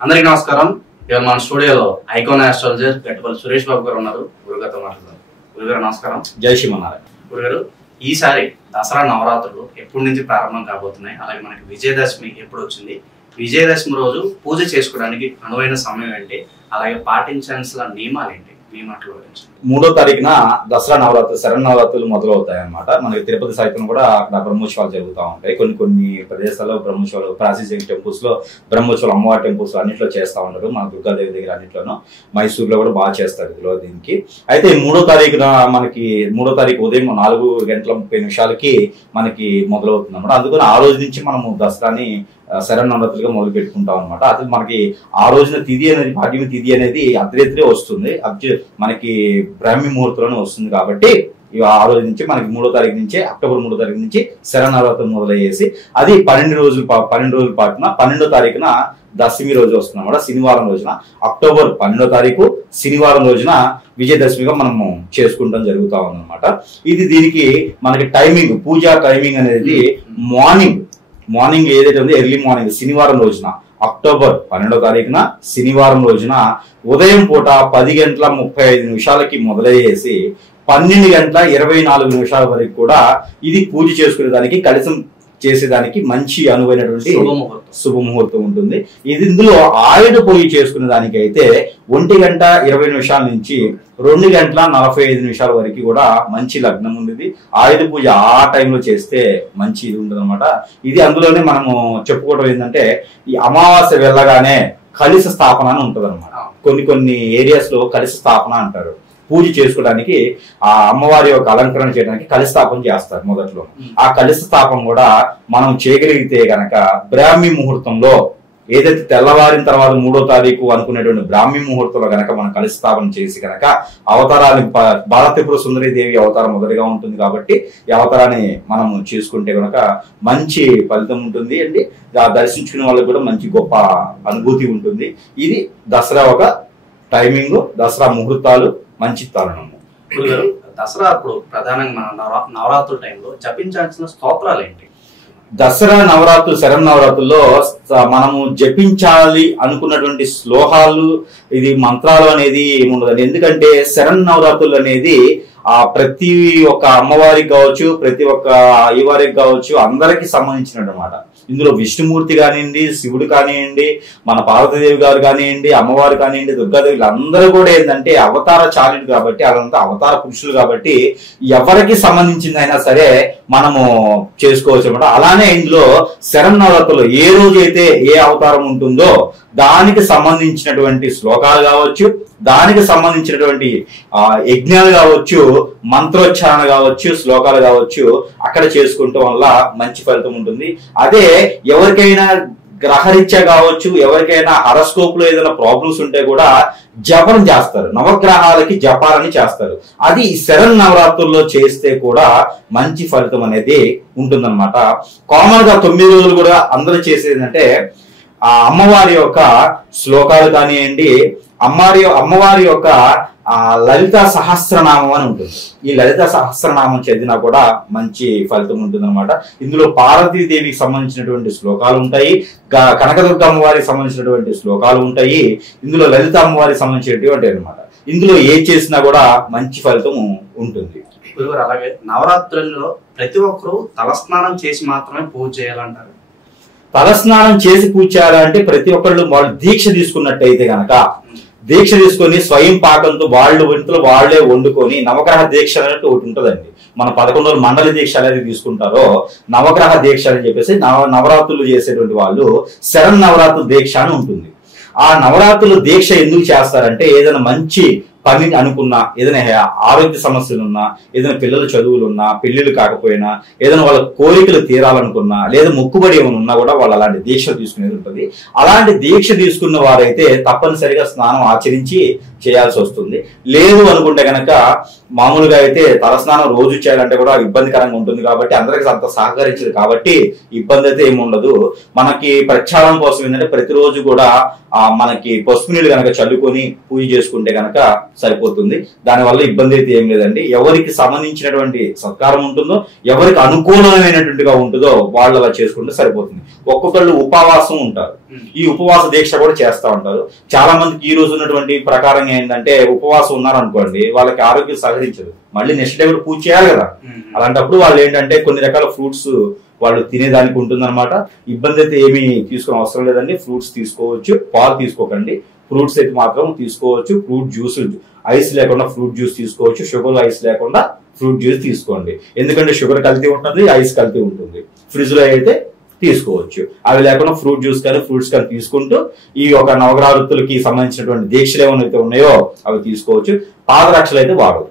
అందరికీ నమస్కారం. ఇవాళ మన స్టూడియోలో ఐకాన్ ఆస్ట్రాలజర్ గట్టుపల్లి సురేష్ బాబు గారు ఉన్నారు. గురుగారితో మాట్లాడదాం. గురుగారు నమస్కారం. జై శ్రీమన్నారాయణ. గురుగారు, ఈసారి దసరా నవరాత్రులు ఎప్పటి నుంచి ప్రారంభం కాబోతున్నాయి, అలాగే మనకి విజయదశమి ఎప్పుడు వచ్చింది, విజయదశమి రోజు పూజ చేసుకోవడానికి అనువైన సమయం ఏంటి, అలాగే పాటించాల్సిన నియమాలు ఏంటి, మీ మాటల గురించి. 3వ తారీఖున దసరా నవరాత్రులు శరన్నవరాత్రులు మొదలవుతాయి అన్నమాట. మనకి తిరుపతి సైతం కూడా అక్కడ బ్రహ్మోత్సవాలు జరుగుతూ ఉంటాయి. కొన్ని ప్రదేశాల్లో బ్రహ్మోత్సవాలు, ప్రాచీన టెంపుల్స్ లో బ్రహ్మోత్సవాలు, అమ్మవారి టెంపుల్స్ అన్నింటిలో చేస్తూ ఉంటారు. మన దుర్గాదేవి దగ్గర అన్నింటిలోనూ, మైసూరులో కూడా బాగా చేస్తారు దీనికి. అయితే 3వ తారీఖున మనకి 3వ తారీఖు ఉదయం 4:30 మనకి మొదలవుతుంది అనమాట. అందుకని ఆ రోజు నుంచి మనము దసరాని శరన్నవరాత్రులుగా మొదలు పెట్టుకుంటాం అనమాట. అది మనకి ఆ రోజున తిథి అనేది, పాడ్యమి తిథి అనేది అర్ధరాత్రి వస్తుంది. మనకి బ్రాహ్మీ ముహూర్తంలోనే వస్తుంది కాబట్టి ఆ రోజు నుంచి మనకి 3వ తారీఖు నుంచి, అక్టోబర్ 3వ తారీఖు నుంచి శరన్నవరాత్రులు మొదలయ్యేసి అది 12 రోజుల పాటున 12వ తారీఖున దశమి రోజు వస్తుంది అన్నమాట. శనివారం రోజున, అక్టోబర్ 12వ తారీఖు శనివారం రోజున విజయదశమిగా మనము చేసుకుంటాం జరుగుతా ఉందన్నమాట. దీనికి మనకి టైమింగ్, పూజా టైమింగ్ అనేది మార్నింగ్ ఏదైతే ఉంది, ఎర్లీ మార్నింగ్ శనివారం రోజున అక్టోబర్ 12వ తారీఖున శనివారం రోజున ఉదయం పూట 10:35 మొదలయ్యేసి 12:24 వరకు కూడా ఇది పూజ చేసుకునే దానికి, కలశం చేసేదానికి మంచి అనువైనటువంటి శుభముహూర్తం ఉంటుంది. ఇందులో ఆయుధ పూజ చేసుకునే దానికి అయితే 1:20 నుంచి 2:45 వరకు కూడా మంచి లగ్నం ఉంది. ఆయుధ పూజ ఆ టైంలో చేస్తే మంచి ఇది ఉంటుంది అనమాట. అందులోనే మనము చెప్పుకోవడం ఏంటంటే, ఈ అమావాస్య వెళ్ళగానే కలశ స్థాపన అని ఉంటుంది అనమాట. కొన్ని ఏరియాస్ లో కలశ స్థాపన అంటారు. పూజ చేసుకోవడానికి, ఆ అమ్మవారి యొక్క అలంకరణ చేయడానికి కలశ స్థాపన చేస్తారు మొదట్లో. ఆ కలశ స్థాపన కూడా మనం చేయగలిగితే గనక బ్రాహ్మీ ముహూర్తంలో, ఏదైతే తెల్లవారిన తర్వాత 3వ తారీఖు అనుకునేటువంటి బ్రాహ్మీ ముహూర్తంలో గనక మనం కలశ స్థాపన చేసి గనక అవతారాలు, బాలత్రిపుర సుందరీదేవి అవతారం మొదటిగా ఉంటుంది కాబట్టి ఈ అవతారాన్ని మనం చేసుకుంటే గనక మంచి ఫలితం ఉంటుంది అండి. దర్శించుకునే వాళ్ళకి కూడా మంచి గొప్ప అనుభూతి ఉంటుంది. ఇది దసరా ఒక టైమింగ్, దసరా ముహూర్తాలు, మంచి తరుణము. దసరా అప్పుడు ప్రధానంగా నవరాత్రుల టైంలో జపించాల్సిన స్తోత్రాలు ఏంటి? దసరా నవరాత్రులు, శరన్నవరాత్రుల్లో మనము జపించాలి అనుకున్నటువంటి శ్లోకాలు, మంత్రాలు అనేది ఏముండదండి. ఎందుకంటే శరన్నవరాత్రులు అనేది ప్రతి ఒక్క అమ్మవారికి కావచ్చు, ప్రతి ఒక్క అయ్యవారికి కావచ్చు, అందరికి సంబంధించినట్టు అనమాట. ఇందులో విష్ణుమూర్తి కానివ్వండి, శివుడు కానివ్వండి, మన పార్వతీదేవి గారు కానివ్వండి, అమ్మవారు కానివ్వండి, దుర్గాదేవి, అందరూ కూడా ఏంటంటే అవతార చాలుడు కాబట్టి, అదంతా అవతార పురుషులు కాబట్టి ఎవరికి సంబంధించింది అయినా సరే మనము చేసుకోవచ్చు అనమాట. అలానే ఇందులో శరన్నవరాత్రులు ఏ రోజైతే ఏ అవతారం ఉంటుందో దానికి సంబంధించినటువంటి శ్లోకాలు కావచ్చు, దానికి సంబంధించినటువంటి యజ్ఞాలు కావచ్చు, మంత్రోచ్చారణ కావచ్చు, శ్లోకాలు కావచ్చు, అక్కడ చేసుకుంటాం వల్ల మంచి ఫలితం ఉంటుంది. అదే ఎవరికైనా గ్రహరీత్యా కావచ్చు, ఎవరికైనా హరస్కోప్ లో ఏదైనా ప్రాబ్లమ్స్ ఉంటే కూడా జపం చేస్తారు, నవగ్రహాలకి జపాలని చేస్తారు. అది శరన్నవరాత్రుల్లో చేస్తే కూడా మంచి ఫలితం అనేది ఉంటుందన్నమాట. కామన్ గా 9 రోజులు కూడా అందరూ చేసేది అంటే ఆ అమ్మవారి యొక్క శ్లోకాలు కానివ్వండి, అమ్మవారి యొక్క లలిత సహస్రనామం అని ఉంటుంది. ఈ లలిత సహస్రనామం చదివినా కూడా మంచి ఫలితం ఉంటుంది అనమాట. ఇందులో పార్వతీదేవికి సంబంధించినటువంటి శ్లోకాలు ఉంటాయి, కనకదుర్గ అమ్మవారికి సంబంధించినటువంటి శ్లోకాలు ఉంటాయి, ఇందులో లలిత అమ్మవారికి సంబంధించినటువంటి అనమాట. ఇందులో ఏ చేసినా కూడా మంచి ఫలితం ఉంటుంది. అలాగే నవరాత్రుల్లో ప్రతి ఒక్కరూ తలస్నానం చేసి మాత్రమే పూజ చేయాలంటారు. తలస్నానం చేసి పూజ చేయాలంటే ప్రతి ఒక్కళ్ళు వాళ్ళు దీక్ష తీసుకున్నట్టయితే గనక, దీక్ష తీసుకొని స్వయం పాకంతో వాళ్ళే వండుకొని, నవగ్రహ దీక్ష అనేది ఒకటి ఉంటుందండి. మన 11 రోజులు మండలి దీక్ష అనేది తీసుకుంటారో నవగ్రహ దీక్ష అని చెప్పేసి నవరాత్రులు చేసేటువంటి వాళ్ళు శరన్నవరాత్రుల దీక్ష అని ఉంటుంది. ఆ నవరాత్రులు దీక్ష ఎందుకు చేస్తారంటే, ఏదైనా మంచి పని అనుకున్నా, ఏదైనా ఆరోగ్య సమస్యలున్నా, ఏదైనా పిల్లల చదువులున్నా, పెళ్లిళ్ళు కాకపోయినా, ఏదైనా వాళ్ళ కోరికలు తీరాలనుకున్నా, లేదా మొక్కుబడి ఏమైనా ఉన్నా కూడా వాళ్ళు అలాంటి దీక్ష తీసుకునేది ఉంటుంది. అలాంటి దీక్ష తీసుకున్న వారైతే తప్పనిసరిగా స్నానం ఆచరించి చేయాల్సి వస్తుంది. లేదు అనుకుంటే కనుక మామూలుగా అయితే తలస్నానం రోజు చేయాలంటే కూడా ఇబ్బందికరంగా ఉంటుంది కాబట్టి అందరికి అంత సహకరించదు కాబట్టి ఇబ్బంది అయితే ఏమి ఉండదు. మనకి ప్రక్షాళన కోసం ఏంటంటే ప్రతిరోజు కూడా మనకి పసుపు నీళ్ళు కనుక చల్లుకొని పూజ చేసుకుంటే కనుక సరిపోతుంది. దానివల్ల ఇబ్బంది అయితే ఏం లేదండి. ఎవరికి సంబంధించినటువంటి సత్కారం ఉంటుందో, ఎవరికి అనుకూలమైనటువంటిగా ఉంటుందో వాళ్ళు అలా చేసుకుంటే సరిపోతుంది. ఒక్కొక్కళ్ళు ఉపవాసం ఉంటారు, ఈ ఉపవాస దీక్ష కూడా చేస్తూ ఉంటారు. చాలా మందికి ఈ రోజు ఉన్నటువంటి ప్రకారం ఏంటంటే ఉపవాసం ఉన్నారనుకోండి, వాళ్ళకి ఆరోగ్యం సహకరించదు, మళ్ళీ నెక్స్ట్ డే కూడా పూజ చేయాలి కదా. అలాంటప్పుడు వాళ్ళు ఏంటంటే కొన్ని రకాల ఫ్రూట్స్ వాళ్ళు తినేదానికి ఉంటుందన్నమాట. ఇబ్బంది అయితే ఏమీ తీసుకునే అవసరం లేదండి. ఫ్రూట్స్ తీసుకోవచ్చు, పాలు తీసుకోకండి, ఫ్రూట్స్ అయితే మాత్రం తీసుకోవచ్చు. ఫ్రూట్ జ్యూస్, ఐస్ లేకుండా ఫ్రూట్ జ్యూస్ తీసుకోవచ్చు, షుగర్ ఐస్ లేకుండా ఫ్రూట్ జ్యూస్ తీసుకోండి. ఎందుకంటే షుగర్ కల్తీ ఉంటుంది, ఐస్ కల్తీ ఉంటుంది. ఫ్రిడ్జ్ లో అయితే తీసుకోవచ్చు. అవి లేకుండా ఫ్రూట్ జ్యూస్ కానీ ఫ్రూట్స్ కానీ తీసుకుంటూ ఈ ఒక నవగ్రహావృత్తులకి సంబంధించినటువంటి దీక్షలు ఏమైతే ఉన్నాయో అవి తీసుకోవచ్చు. పాదరక్షలు అయితే వాడదు,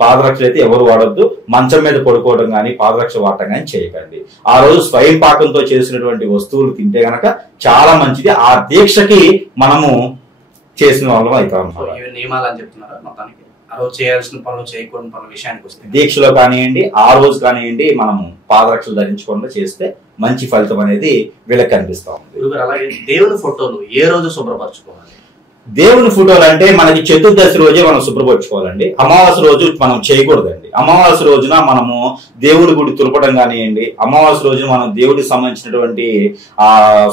పాదరక్షలు అయితే ఎవరు వాడొద్దు. మంచం మీద పడుకోవడం కానీ పాదరక్ష వాడటం కానీ చేయకండి. ఆ రోజు స్వయం పాకంతో చేసినటువంటి వస్తువులు తింటే గనక చాలా మంచిది. ఆ దీక్షకి మనము చేసిన వాళ్ళం అవుతాం. నియమాలు అని చెప్తున్నారా మొత్తానికి? ఆ రోజు చేయాల్సిన పనులు చేయకూడని పనుల విషయానికి వస్తే దీక్షలో కానివ్వండి, ఆ రోజు కానివ్వండి, మనము పాదరక్షలు ధరించకుండా చేస్తే మంచి ఫలితం అనేది వీళ్ళకి కనిపిస్తా ఉంది. అలాగే దేవుని ఫోటోలు ఏ రోజు శుభ్రపరచుకోవాలి? దేవుని ఫోటోలు అంటే మనకి చతుర్దశి రోజే మనం శుభ్రపరచుకోవాలండి. అమావాస్య రోజు మనం చేయకూడదండి. అమావాస్య రోజున మనము దేవుడి గుడి తులపడం కానివ్వండి, అమావాస్య రోజున మనం దేవుడికి సంబంధించినటువంటి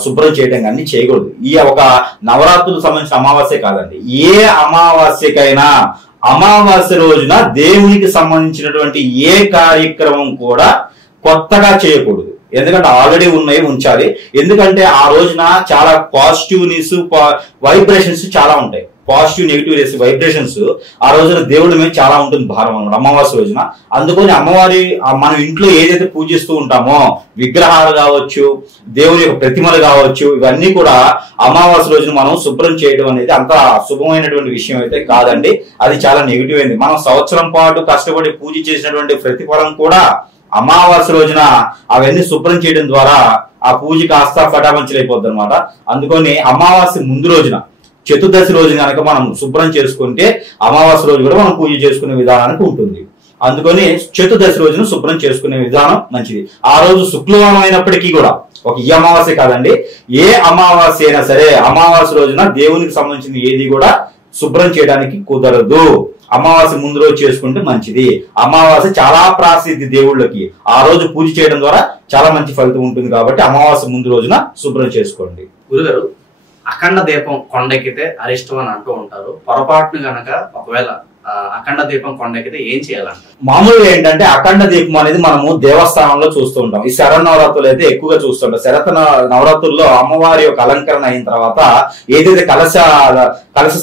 శుభ్రం చేయడం కానీ చేయకూడదు. ఈ ఒక నవరాత్రులకు సంబంధించిన అమావాస్య కాదండి, ఏ అమావాస్యకైనా అమావాస్య రోజున దేవునికి సంబంధించినటువంటి ఏ కార్యక్రమం కూడా కొత్తగా చేయకూడదు. ఎందుకంటే ఆల్రెడీ ఉన్నాయి ఉంచాలి. ఎందుకంటే ఆ రోజున చాలా పాజిటివ్నెస్, వైబ్రేషన్స్ చాలా ఉంటాయి. పాజిటివ్ నెగిటివ్ వైబ్రేషన్స్ ఆ రోజున దేవుడి మీద చాలా ఉంటుంది భారం అన్నమాట అమావాస్య రోజున. అందుకని అమ్మవారి మనం ఇంట్లో ఏదైతే పూజిస్తూ ఉంటామో విగ్రహాలు కావచ్చు, దేవుని యొక్క ప్రతిమలు కావచ్చు, ఇవన్నీ కూడా అమావాస్య రోజున మనం శుభ్రం చేయడం అనేది అంత శుభమైనటువంటి విషయం అయితే కాదండి. అది చాలా నెగిటివ్ అయింది. మనం సంవత్సరం పాటు కష్టపడి పూజ చేసినటువంటి ప్రతిఫలం కూడా అమావాస్య రోజున అవన్నీ శుభ్రం చేయడం ద్వారా ఆ పూజ కాస్త పటాపంచలైపోద్ది అనమాట. అందుకని అమావాస్య ముందు రోజున చతుర్దశి రోజు కనుక మనం శుభ్రం చేసుకుంటే అమావాస్య రోజు కూడా మనం పూజ చేసుకునే విధానానికి ఉంటుంది. అందుకని చతుర్దశి రోజున శుభ్రం చేసుకునే విధానం మంచిది. ఆ రోజు శుక్రవారం అయినప్పటికీ కూడా, ఒక ఈ అమావాస్య కాదండి, ఏ అమావాస్య అయినా సరే అమావాస్య రోజున దేవునికి సంబంధించిన ఏది కూడా శుభ్రం చేయడానికి కుదరదు. అమావాస్య ముందు రోజు చేసుకుంటే మంచిది. అమావాస్య చాలా ప్రాసిద్ధి దేవుళ్ళకి. ఆ రోజు పూజ చేయడం ద్వారా చాలా మంచి ఫలితం ఉంటుంది కాబట్టి అమావాస్య ముందు రోజున శుభ్రం చేసుకోండి. గురుగారు, అఖండ దీపం కొండెక్కితే అరిష్టం అని అంటూ ఉంటారు. పొరపాటును గనక ఒకవేళ అఖండ దీపం కొండెక్కితే ఏం చేయాలంట? మామూలుగా ఏంటంటే అఖండ దీపం అనేది మనము దేవస్థానంలో చూస్తూ ఉంటాం. ఈ శరన్నవరాత్రులు అయితే ఎక్కువగా చూస్తుంటాం. శరత నవరాత్రుల్లో అమ్మవారి యొక్క అలంకరణ అయిన తర్వాత ఏదైతే కలశ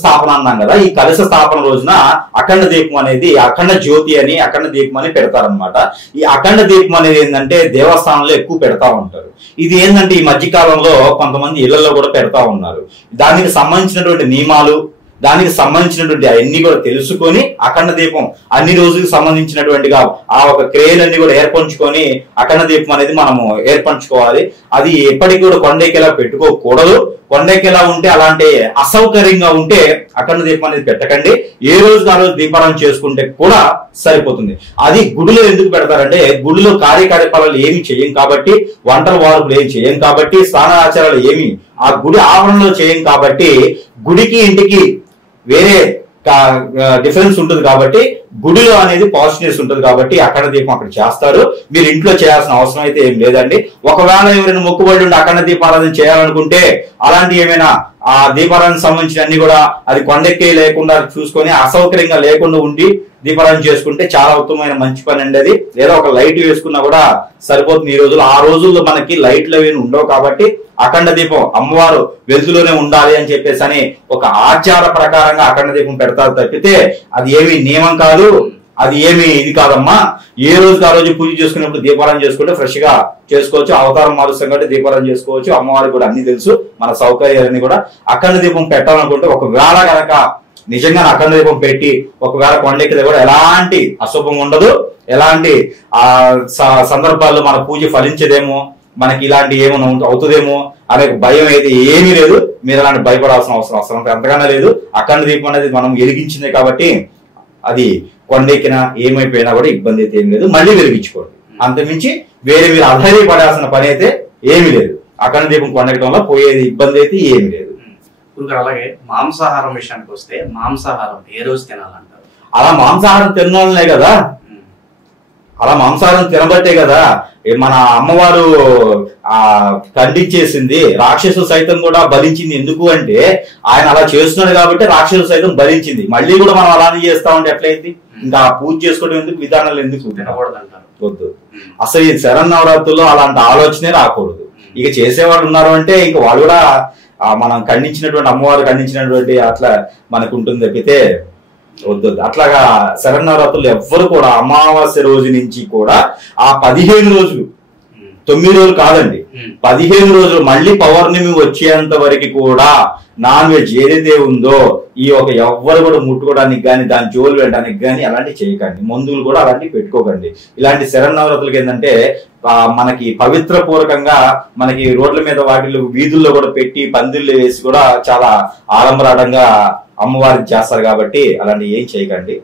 స్థాపన అన్నాం కదా, ఈ కలశ స్థాపన రోజున అఖండ దీపం అనేది, అఖండ జ్యోతి అని అఖండ దీపం అని పెడతారనమాట. ఈ అఖండ దీపం అనేది ఏంటంటే దేవస్థానంలో ఎక్కువ పెడతా ఉంటారు. ఇది ఏంటంటే ఈ మధ్యకాలంలో కొంతమంది ఇళ్లలో కూడా పెడతా ఉన్నారు. దానికి సంబంధించినటువంటి నియమాలు, దానికి సంబంధించినటువంటి అవన్నీ కూడా తెలుసుకొని అఖండ దీపం అన్ని రోజులకు సంబంధించినటువంటిగా ఆ ఒక క్రేలన్నీ కూడా ఏర్పంచుకొని అఖండ దీపం అనేది మనము ఏర్పంచుకోవాలి. అది ఎప్పటికీ కూడా కొండెక్కేలా పెట్టుకోకూడదు. కొండెక్కేలా ఉంటే, అలాంటి అసౌకర్యంగా ఉంటే అఖండ దీపం అనేది పెట్టకండి. ఏ రోజుకి ఆ రోజు దీపారాధన చేసుకుంటే కూడా సరిపోతుంది. అది గుడిలో ఎందుకు పెడతారంటే, గుడిలో కార్యకలాపాలు ఏమి చేయం కాబట్టి, వంటల వార్పులు ఏమి చేయం కాబట్టి, స్నానాచారాలు ఏమి ఆ గుడి ఆవరణలో చేయం కాబట్టి, గుడికి ఇంటికి వేరే డిఫరెన్స్ ఉంటుంది కాబట్టి, గుడిలో అనేది పాజిటివ్నెస్ ఉంటుంది కాబట్టి అఖండ దీపం అక్కడ చేస్తారు. మీరు ఇంట్లో చేయాల్సిన అవసరం అయితే ఏం లేదండి. ఒకవేళ ఎవరైనా మొక్కుబడి ఉండి అఖండ దీపారాధన చేయాలనుకుంటే, అలాంటి ఏమైనా ఆ దీపారాధన సంబంధించిన అన్ని కూడా అది కొండెక్కి లేకుండా చూసుకొని అసౌకర్యంగా లేకుండా ఉండి దీపారాధన చేసుకుంటే చాలా ఉత్తమమైన మంచి పని అండి అది. లేదా ఒక లైట్ వేసుకున్నా కూడా సరిపోతుంది. ఈ రోజుల్లో ఆ రోజుల్లో మనకి లైట్లు అవి ఉండవు కాబట్టి అఖండ దీపం అమ్మవారు వెలుగులోనే ఉండాలి అని చెప్పేసి అని ఒక ఆచార ప్రకారంగా అఖండ దీపం పెడతారు తప్పితే అది ఏమి నియమం కాదు, అది ఏమి ఇది కాదమ్మా. ఏ రోజుకి ఆ రోజు పూజ చేసుకున్నప్పుడు దీపారాధన చేసుకుంటే ఫ్రెష్ గా చేసుకోవచ్చు. అవతారం మారుస్తాం కాబట్టి దీపారాధన చేసుకోవచ్చు. అమ్మవారికి కూడా అన్ని తెలుసు, మన సౌకర్యాలన్నీ కూడా. అఖండ దీపం పెట్టాలనుకుంటే ఒకవేళ కనుక నిజంగా అఖండ దీపం పెట్టి ఒకవేళ కొండెక్కితే కూడా ఎలాంటి అశుభం ఉండదు. ఎలాంటి సందర్భాల్లో మన పూజ ఫలించదేమో, మనకి ఇలాంటి ఏమైనా అవుతుందేమో అనే భయం అయితే ఏమీ లేదు. మీరు అలాంటి భయపడాల్సిన అవసరం ఎంతగానో లేదు. అఖండ దీపం అనేది మనం వెలిగించింది కాబట్టి అది కొండెక్కినా ఏమైపోయినా కూడా ఇబ్బంది అయితే ఏమి లేదు, మళ్ళీ వెలిగించుకోండి. అంతమించి వేరే మీరు అధైర్యపడాల్సిన పని అయితే ఏమీ లేదు. అఖండ దీపం కొండెక్కడంలో పోయేది ఇబ్బంది అయితే ఏమీ లేదు. అలాగే మాంసాహారం విషయానికి వస్తే మాంసాహారం ఏ రోజు తినాలంటారు? అలా మాంసాహారం తినాలనే కదా, అలా మాంసాహారం తినబట్టే కదా మన అమ్మవారు ఖండించేసింది. రాక్షసులు సైతం కూడా బలించింది. ఎందుకు అంటే ఆయన అలా చేస్తున్నాడు కాబట్టి రాక్షసులు సైతం బలించింది. మళ్ళీ కూడా మనం అలానే చేస్తా ఉంటే ఎట్లయింది? ఇంకా పూజ చేసుకోవడం ఎందుకు, విధానాలు ఎందుకు? తినకూడదంటారు. వద్దు. అసలు ఈ శరన్నవరాత్రుల్లో అలాంటి ఆలోచనే రాకూడదు. ఇక చేసేవాళ్ళు ఉన్నారు అంటే ఇంక వాళ్ళు కూడా మనం ఖండించినటువంటి అమ్మవారు ఖండించినటువంటి అట్లా మనకు ఉంటుంది తప్పితే వద్దు. అట్లాగా శరన్నవరాత్రులు ఎవ్వరు కూడా అమావాస్య రోజు నుంచి కూడా ఆ 15 రోజులు, 9 రోజులు కాదండి, 15 రోజులు మళ్ళీ పౌర్ణమి వచ్చేంత వరకు కూడా నాన్ వెజ్ ఏదైతే ఉందో ఈ ఎవ్వరు కూడా ముట్టుకోవడానికి కానీ దాని జోలు వెళ్ళడానికి కానీ అలాంటివి చేయకండి. మందులు కూడా అలాంటివి పెట్టుకోకండి. ఇలాంటి శరన్నవరాత్రులకి ఏంటంటే మనకి పవిత్ర పూర్వకంగా మనకి రోడ్ల మీద వాటిలో వీధుల్లో కూడా పెట్టి పందిళ్ళు వేసి కూడా చాలా ఆడంబరాడంగా అమ్మవారికి చేస్తారు కాబట్టి అలాంటివి ఏం చేయకండి.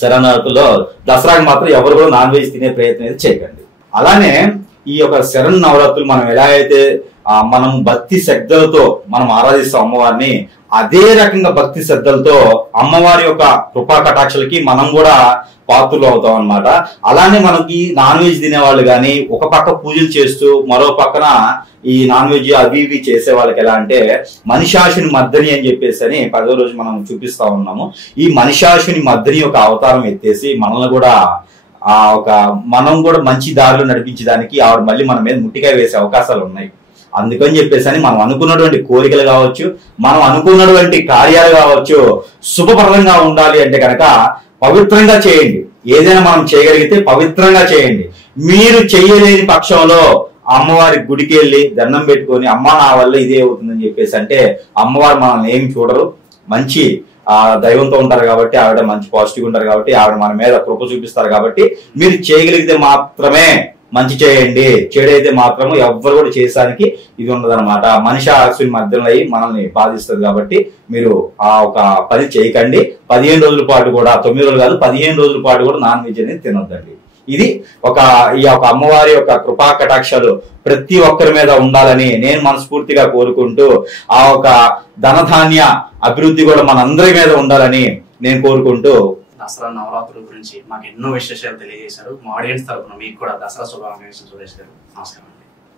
శరన్నవరాత్రుల్లో దసరాకి మాత్రం ఎవరు కూడా నాన్ వెజ్ తినే ప్రయత్నం అయితే చేయకండి. అలానే ఈ యొక్క శరన్నవరాత్రులు మనం ఎలా అయితే మనం భక్తి శ్రద్ధలతో మనం ఆరాధిస్తాం అమ్మవారిని, అదే రకంగా భక్తి శ్రద్ధలతో అమ్మవారి యొక్క కృపా కటాక్షలకి మనం కూడా పాత్రలు అవుతాం అన్నమాట. అలానే మనకి నాన్ వెజ్ తినేవాళ్ళు కానీ ఒక పక్క పూజలు చేస్తూ మరో పక్కన ఈ నాన్ వెజ్ అవి ఇవి చేసే వాళ్ళకి ఎలా అంటే మనిషాసుని మర్దని అని చెప్పేసి అని 10వ రోజు మనం చూపిస్తా ఉన్నాము. ఈ మనిషాసుని మర్దని ఒక అవతారం ఎత్తేసి మనల్ని కూడా మనం కూడా మంచి దారిలో నడిపించడానికి ఆవిడ మళ్ళీ మన మీద ముట్టికాయ వేసే అవకాశాలు ఉన్నాయి. అందుకని చెప్పేసి అని మనం అనుకున్నటువంటి కోరికలు కావచ్చు, మనం అనుకున్నటువంటి కార్యాలు కావచ్చు శుభప్రదంగా ఉండాలి అంటే కనుక పవిత్రంగా చేయండి. ఏదైనా మనం చేయగలిగితే పవిత్రంగా చేయండి. మీరు చేయలేని పక్షంలో అమ్మవారి గుడికి వెళ్ళి దండం పెట్టుకొని అమ్మ నా వల్ల ఇదే అవుతుందని చెప్పేసి అంటే అమ్మవారు మనల్ని ఏమి చూడరు. మంచి దైవంతో ఉంటారు కాబట్టి ఆవిడ మంచి పాజిటివ్ ఉంటారు కాబట్టి ఆవిడ మన మీద కృప చూపిస్తారు కాబట్టి మీరు చేయగలిగితే మాత్రమే మంచి చేయండి. చెడైతే మాత్రము ఎవ్వరు కూడా చేసానికి ఇది ఉండదన్నమాట. మనిషి అశ్విని మధ్యలో అయ్యి మనల్ని బాధిస్తుంది కాబట్టి మీరు ఒక పని చేయకండి. 15 రోజుల పాటు కూడా, 9 రోజులు కాదు 15 రోజుల పాటు కూడా నాన్ వెజ్ అనేది తినొద్దండి. ఇది ఈ యొక్క అమ్మవారి యొక్క కృపా కటాక్షాలు ప్రతి ఒక్కరి మీద ఉండాలని నేను మనస్ఫూర్తిగా కోరుకుంటూ ఆ ఒక ధనధాన్య అభివృద్ధి కూడా మనందరి మీద ఉండాలని నేను కోరుకుంటూ దసరా నవరాత్రుల గురించి మాకు ఎన్నో విశేషాలు తెలియజేశారు. మా ఆడియన్స్ తరఫున మీకు కూడా దసరా శుభాకాంక్షలు సురేష్ గారు. నమస్కారం.